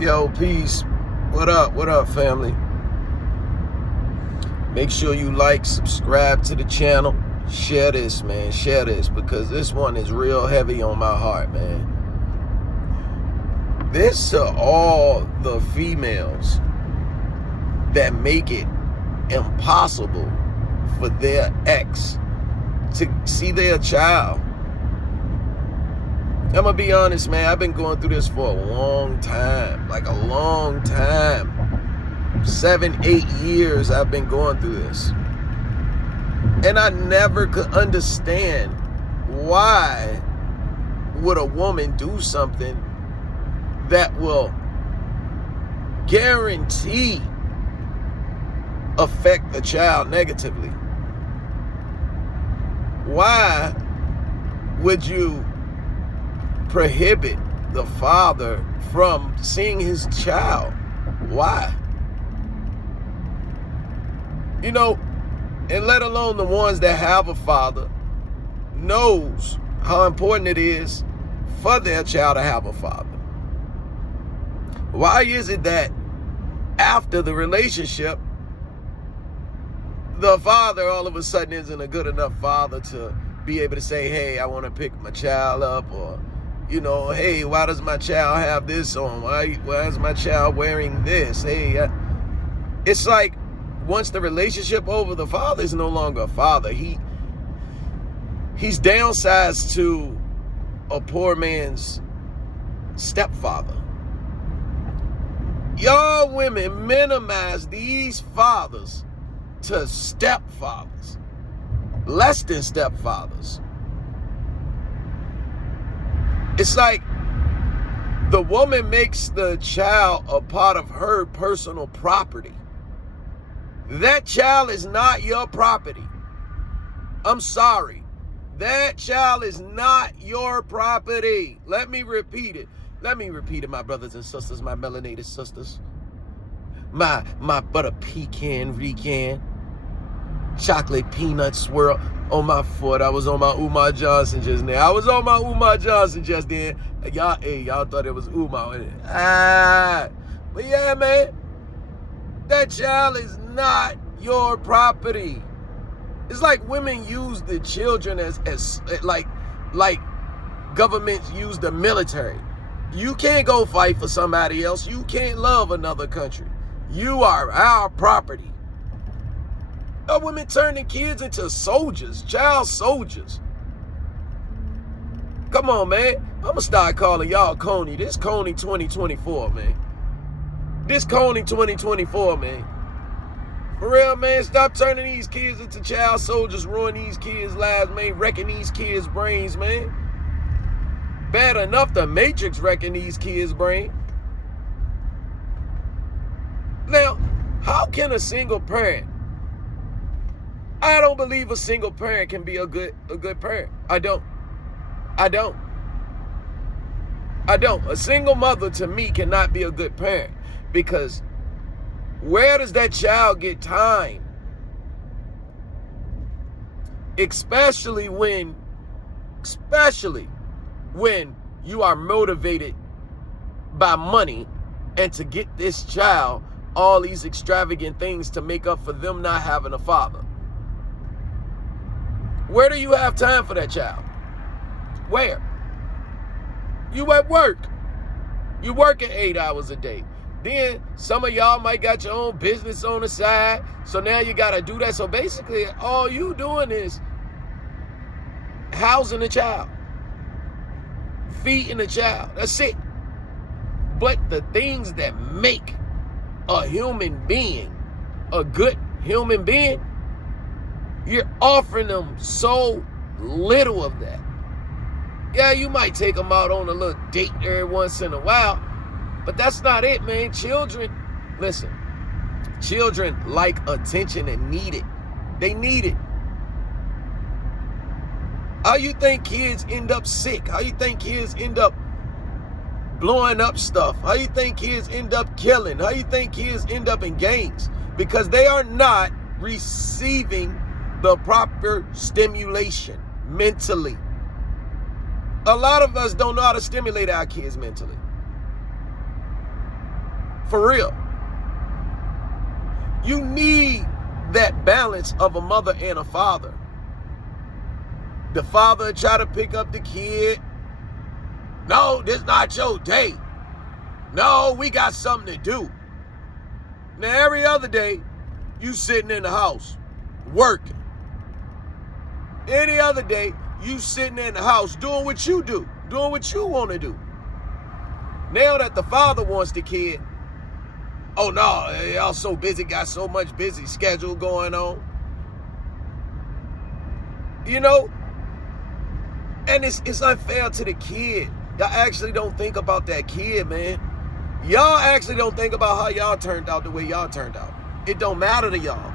Yo, peace. What up, family? Make sure you like, subscribe to the channel. Share this, man. Share this, because this one is real heavy on my heart, man. This to all the females that make it impossible for their ex to see their child. I'm gonna be honest, man. I've been going through this for a long time, like a long time. 7-8 years I've been going through this. And I never could understand why would a woman do something that will guarantee affect the child negatively. Why would you prohibit the father from seeing his child? Why? You know, and let alone the ones that have a father knows how important it is for their child to have a father. Why is it that after the relationship, the father all of a sudden isn't a good enough father to be able to say, hey, I want to pick my child up, or, you know, hey, why does my child have this on? Why is my child wearing this? Hey, it's like once the relationship over, the father is no longer a father. He's downsized to a poor man's stepfather. Y'all women minimize these fathers to stepfathers, less than stepfathers. It's like the woman makes the child a part of her personal property. That child is not your property. I'm sorry. That child is not your property. Let me repeat it. Let me repeat it, my brothers and sisters, my melanated sisters. My butter pecan recan. Chocolate peanut swirl on my foot. I was on my Umar Johnson just now. Y'all thought it was Umar. But yeah, man. That child is not your property. It's like women use the children as like governments use the military. You can't go fight for somebody else. You can't love another country. You are our property. Women turning kids into soldiers, child soldiers. Come on, man. I'm gonna start calling y'all Coney. This Coney 2024, man. This Coney 2024, man. For real, man, stop turning these kids into child soldiers, ruining these kids' lives, man, wrecking these kids' brains, man. Bad enough the Matrix wrecking these kids' brain. Now, how can a single parent? I don't believe a single parent can be a good parent. I don't. A single mother to me cannot be a good parent, because where does that child get time? Especially when you are motivated by money and to get this child all these extravagant things to make up for them not having a father. Where do you have time for that child? Where? You at work. You working 8 hours a day. Then some of y'all might got your own business on the side. So now you got to do that. So basically all you doing is housing a child, feeding a child. That's it. But the things that make a human being a good human being, you're offering them so little of that. Yeah, you might take them out on a little date every once in a while, but that's not it, man. Children, listen, children like attention and need it. They need it. How you think kids end up sick? How you think kids end up blowing up stuff? How you think kids end up killing? How you think kids end up in gangs? Because they are not receiving the proper stimulation mentally. A lot of us don't know how to stimulate our kids mentally. For real. You need that balance of a mother and a father. The father try to pick up the kid. No, this not your day. No, we got something to do. Now, every other day, you sitting in the house, working. Any other day, you sitting in the house doing what you do, doing what you want to do. Now that the father wants the kid, oh no, y'all so busy, got so much busy schedule going on. You know? And it's unfair to the kid. Y'all actually don't think about that kid, man. Y'all actually don't think about how y'all turned out the way y'all turned out. It don't matter to y'all.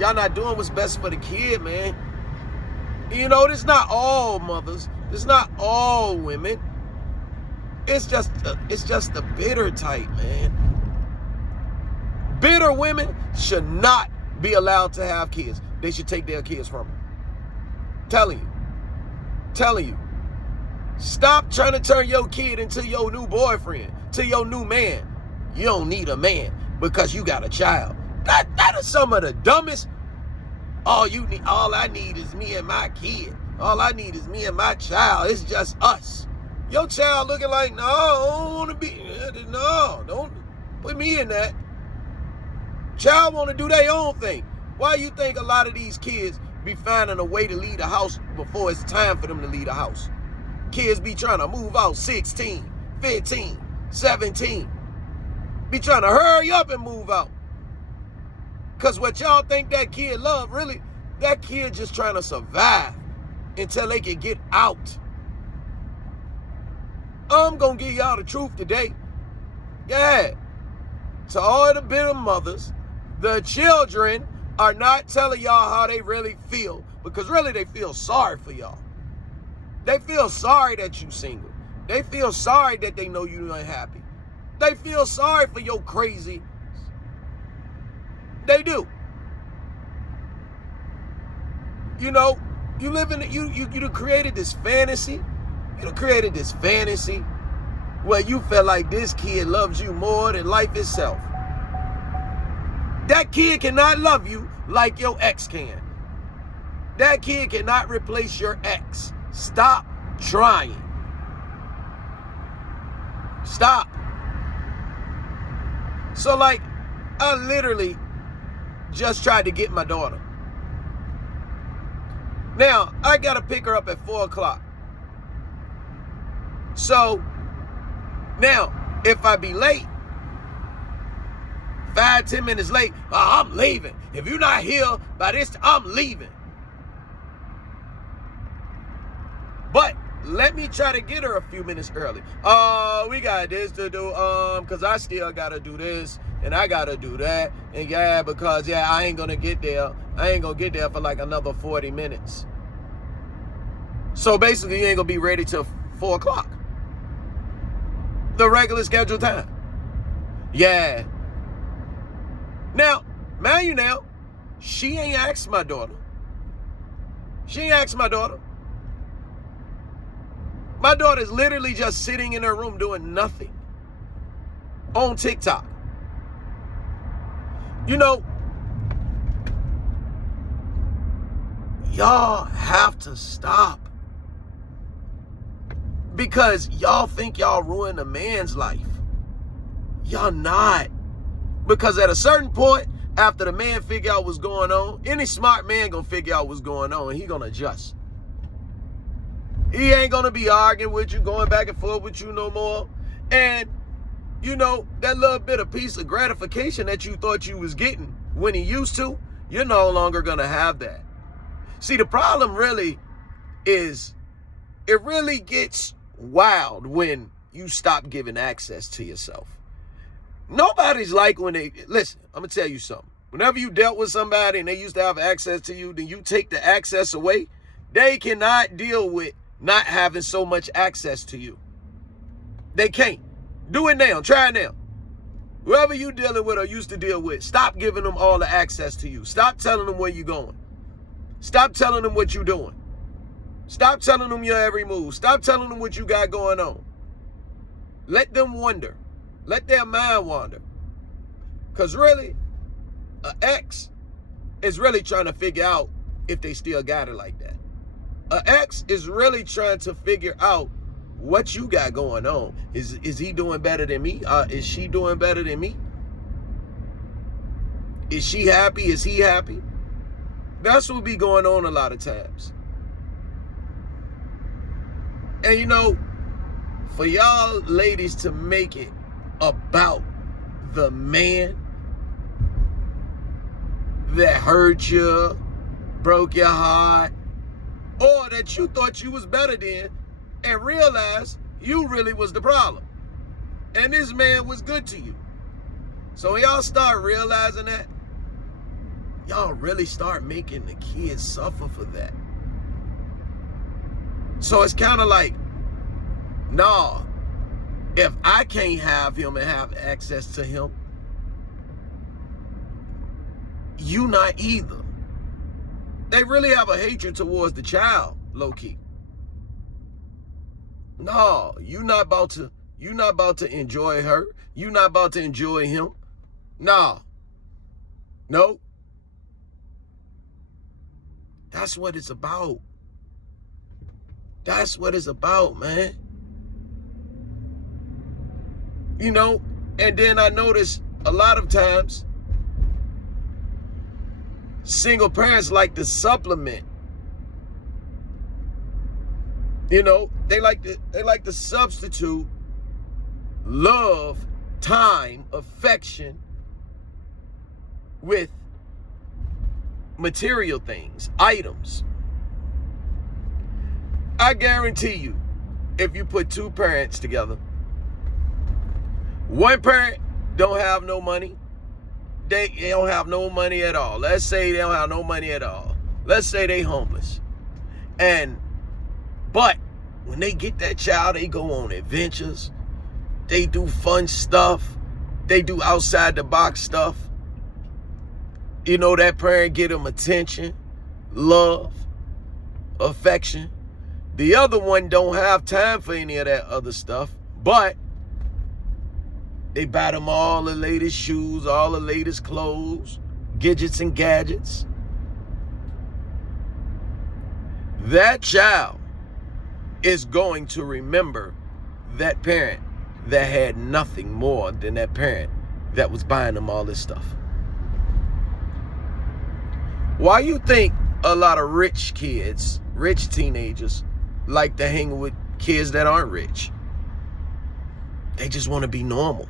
Y'all not doing what's best for the kid, man. You know, it's not all mothers. It's not all women. It's just the bitter type, man. Bitter women should not be allowed to have kids. They should take their kids from them. Telling you. Stop trying to turn your kid into your new boyfriend, to your new man. You don't need a man because you got a child. That is some of the dumbest. All I need is me and my kid. All I need is me and my child. It's just us. Your child looking like, no, I don't want to be. No, don't put me in that. Child want to do their own thing. Why you think a lot of these kids be finding a way to leave the house before it's time for them to leave the house? Kids be trying to move out 16, 15, 17. Be trying to hurry up and move out. Because what y'all think that kid love, really, that kid just trying to survive until they can get out. I'm going to give y'all the truth today. Yeah. To all the bitter mothers, the children are not telling y'all how they really feel, because really they feel sorry for y'all. They feel sorry that you single. They feel sorry that they know you unhappy. They feel sorry for your crazy. They do. You know, you live in you done created this fantasy. You done created this fantasy where you feel like this kid loves you more than life itself. That kid cannot love you like your ex can. That kid cannot replace your ex. Stop trying. Stop. So like, I literally just tried to get my daughter. Now, I got to pick her up at 4 o'clock. So, now, if I be late, 5-10 minutes late, I'm leaving. If you're not here by this time, I'm leaving. But let me try to get her a few minutes early. We got this to do, because I still got to do this, and I got to do that. And yeah, because, I ain't going to get there. I ain't going to get there for like another 40 minutes. So basically, you ain't going to be ready till 4 o'clock. The regular scheduled time. Yeah. Now, mind you now, she ain't asked my daughter. She ain't asked my daughter. My daughter's literally just sitting in her room doing nothing on TikTok. You know, y'all have to stop. Because y'all think y'all ruin a man's life. Y'all not. Because at a certain point, after the man figure out what's going on, any smart man gonna figure out what's going on and he gonna adjust. He ain't gonna be arguing with you, going back and forth with you no more. And, you know, that little bit of piece of gratification that you thought you was getting when he used to, you're no longer gonna have that. See, the problem really is, it really gets wild when you stop giving access to yourself. Nobody's like when they, listen, I'm gonna tell you something. Whenever you dealt with somebody and they used to have access to you, then you take the access away, they cannot deal with not having so much access to you. They can't. Do it now. Try it now. Whoever you dealing with or used to deal with, stop giving them all the access to you. Stop telling them where you're going. Stop telling them what you're doing. Stop telling them your every move. Stop telling them what you got going on. Let them wonder. Let their mind wander. Because really, an ex is really trying to figure out if they still got it like that. An ex is really trying to figure out what you got going on. Is he doing better than me? Is she doing better than me? Is she happy? Is he happy? That's what be going on a lot of times. And you know, for y'all ladies to make it about the man that hurt you, broke your heart, or that you thought you was better than and realized you really was the problem. And this man was good to you. So when y'all start realizing that, y'all really start making the kids suffer for that. So it's kind of like, nah, if I can't have him and have access to him, you not either. They really have a hatred towards the child, low-key. No, you not about to enjoy her. You not about to enjoy him. Nah. No. That's what it's about. That's what it's about, man. You know, and then I notice a lot of times single parents like to supplement. You know, they like to substitute love, time, affection with material things, items. I guarantee you, if you put two parents together, one parent don't have no money. They don't have no money at all. Let's say they don't have no money at all. Let's say they homeless. But when they get that child, they go on adventures. They do fun stuff. They do outside the box stuff. You know, that parent get them attention, love, affection. The other one don't have time for any of that other stuff, but they buy them all the latest shoes, all the latest clothes, gadgets and gadgets. That child is going to remember that parent that had nothing more than that parent that was buying them all this stuff. Why you think a lot of rich kids, rich teenagers, like to hang with kids that aren't rich? They just want to be normal.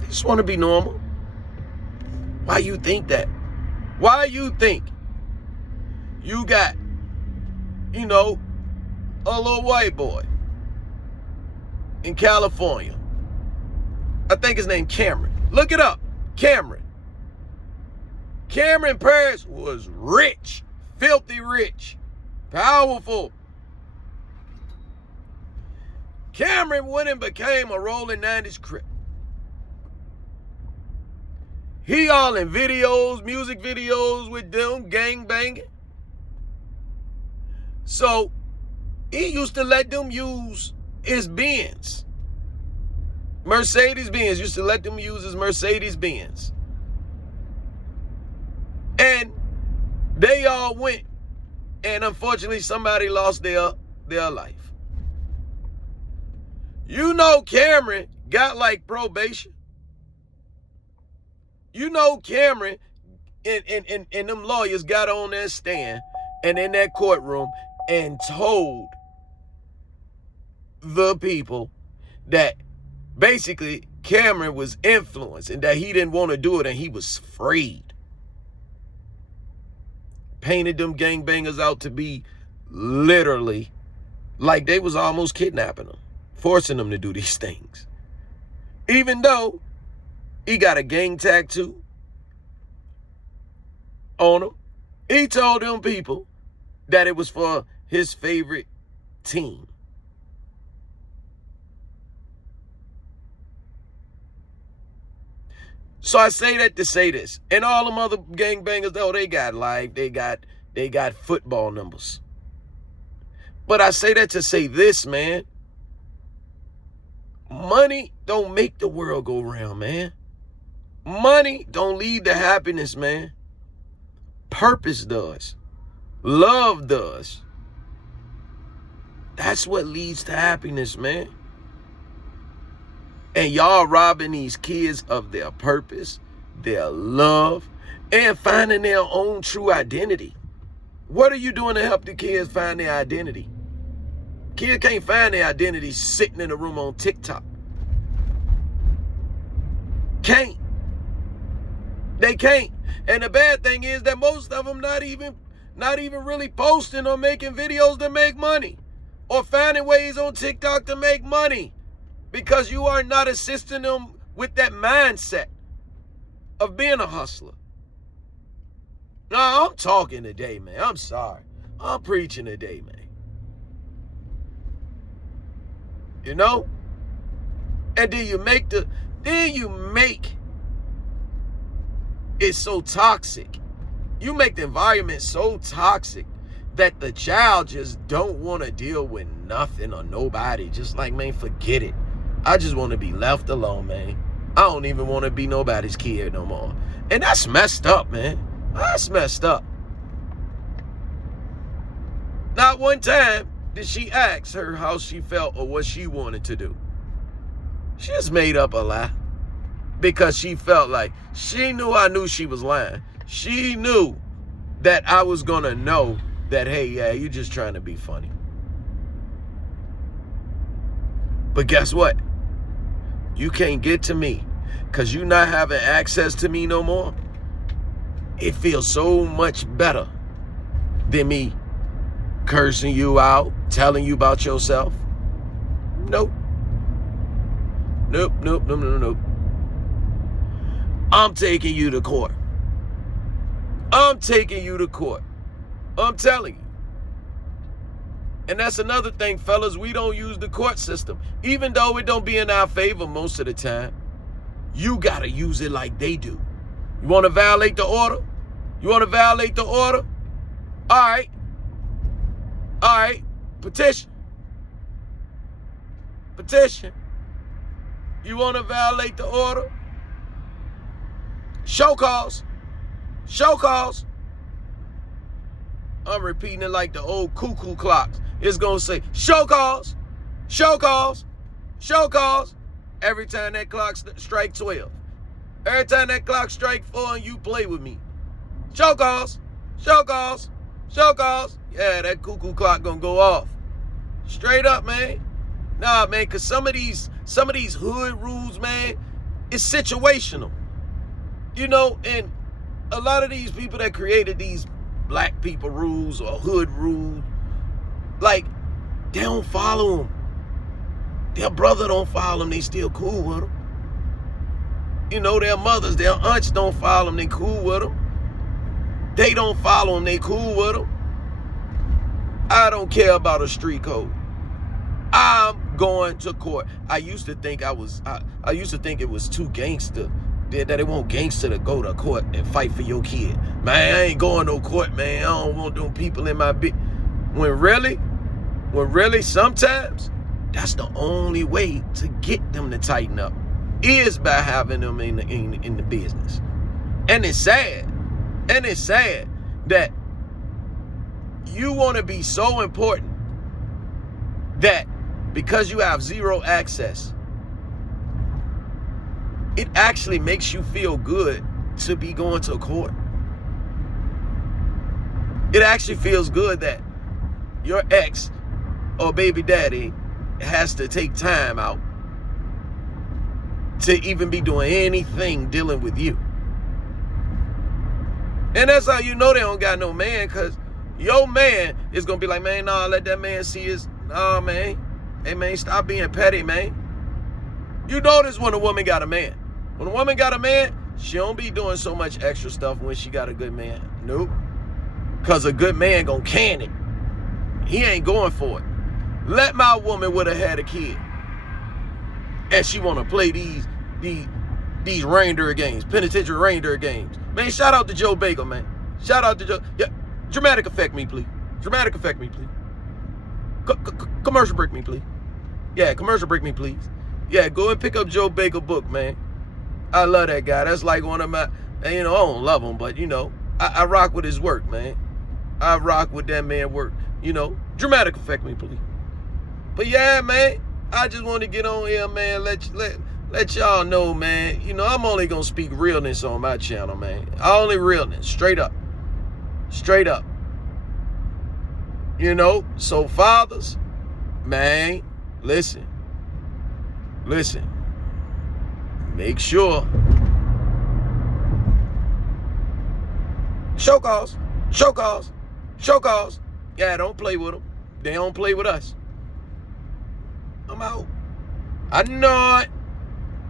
They just want to be normal. Why you think that? Why you think you got, you know, a little white boy in California? I think his name Cameron. Look it up. Cameron parents was rich, filthy rich, powerful. Cameron went and became a rolling 90s crip. He all in videos, music videos with them, gang banging. So he used to let them use his Benz. Mercedes-Benz, used to let them use his Mercedes-Benz. And they all went, and unfortunately somebody lost their life. You know Cameron got like probation. You know Cameron and them lawyers got on that stand and in that courtroom and told the people that basically Cameron was influenced and that he didn't want to do it and he was afraid. Painted them gangbangers out to be literally like they was almost kidnapping them, forcing them to do these things. Even though he got a gang tattoo on him, he told them people that it was for his favorite team. So I say that to say this. And all them other gangbangers, though, they got life, they got football numbers. But I say that to say this, man. Money don't make the world go round, man. Money don't lead to happiness, man. Purpose does. Love does. That's what leads to happiness, man. And y'all robbing these kids of their purpose, their love, and finding their own true identity. What are you doing to help the kids find their identity? Kids can't find their identity sitting in a room on TikTok. Can't. They can't. And the bad thing is that most of them not even really posting or making videos to make money or finding ways on TikTok to make money because you are not assisting them with that mindset of being a hustler. No, I'm talking today, man. I'm sorry. I'm preaching today, man. You know? And then you make it so toxic. You make the environment so toxic that the child just don't want to deal with nothing or nobody. Just like, man, forget it. I just want to be left alone, man. I don't even want to be nobody's kid no more. And that's messed up, man. That's messed up. Not one time did she ask her how she felt or what she wanted to do. She just made up a lie because she felt like she knew she was lying. She knew that I was going to know that, hey, yeah, you're just trying to be funny. But guess what? You can't get to me because you not having access to me no more. It feels so much better than me cursing you out, telling you about yourself. Nope. Nope. I'm taking you to court. I'm taking you to court. I'm telling you. And that's another thing, fellas. We don't use the court system. Even though it don't be in our favor most of the time, you got to use it like they do. You want to violate the order? You want to violate the order? All right. Petition. You want to violate the order? Show cause. I'm repeating it like the old cuckoo clocks. It's going to say, show cause. Every time that clock strike 12. Every time that clock strike 4 and you play with me. Show cause. Yeah, that cuckoo clock going to go off. Straight up, man. Nah, man, because some of these hood rules, man, it's situational. You know, and a lot of these people that created these black people rules or hood rules, like, they don't follow them. Their brother don't follow them, they still cool with them. You know, their mothers, their aunts don't follow them, they cool with them. They don't follow them, they cool with them. I don't care about a street code. I'm going to court. I used to think it was too gangster, that it won't gangster to go to court and fight for your kid. Man, I ain't going to court, man. I don't want them people in my bit. When really, sometimes that's the only way to get them to tighten up is by having them in the business. And it's sad that you want to be so important that because you have zero access, it actually makes you feel good to be going to court. It actually feels good that your ex or baby daddy has to take time out to even be doing anything dealing with you. And that's how you know they don't got no man, because your man is going to be like, man, nah, let that man see his, nah, man. Hey, man, stop being petty, man. You notice when a woman got a man. When a woman got a man, she don't be doing so much extra stuff when she got a good man. Nope. Because a good man gonna can it. He ain't going for it. Let my woman would have had a kid. And she want to play these reindeer games, penitentiary reindeer games. Man, shout out to Joe Bagel, man. Shout out to Joe. Yeah, dramatic effect me, please. Dramatic effect me, please. Commercial break me, please. Yeah, commercial break me, please. Yeah, go and pick up Joe Bagel book, man. I love that guy. That's like one of my, and, you know, I don't love him, but, you know, I rock with his work, man. I rock with that man work. You know, dramatic effect me, please. But yeah, man, I just want to get on here, man. Let y'all know, man. You know, I'm only gonna speak realness on my channel, man. Only realness, straight up, straight up. You know, so fathers, man, listen. Make sure. Show cause. Yeah, don't play with them. They don't play with us. I'm out. I know it.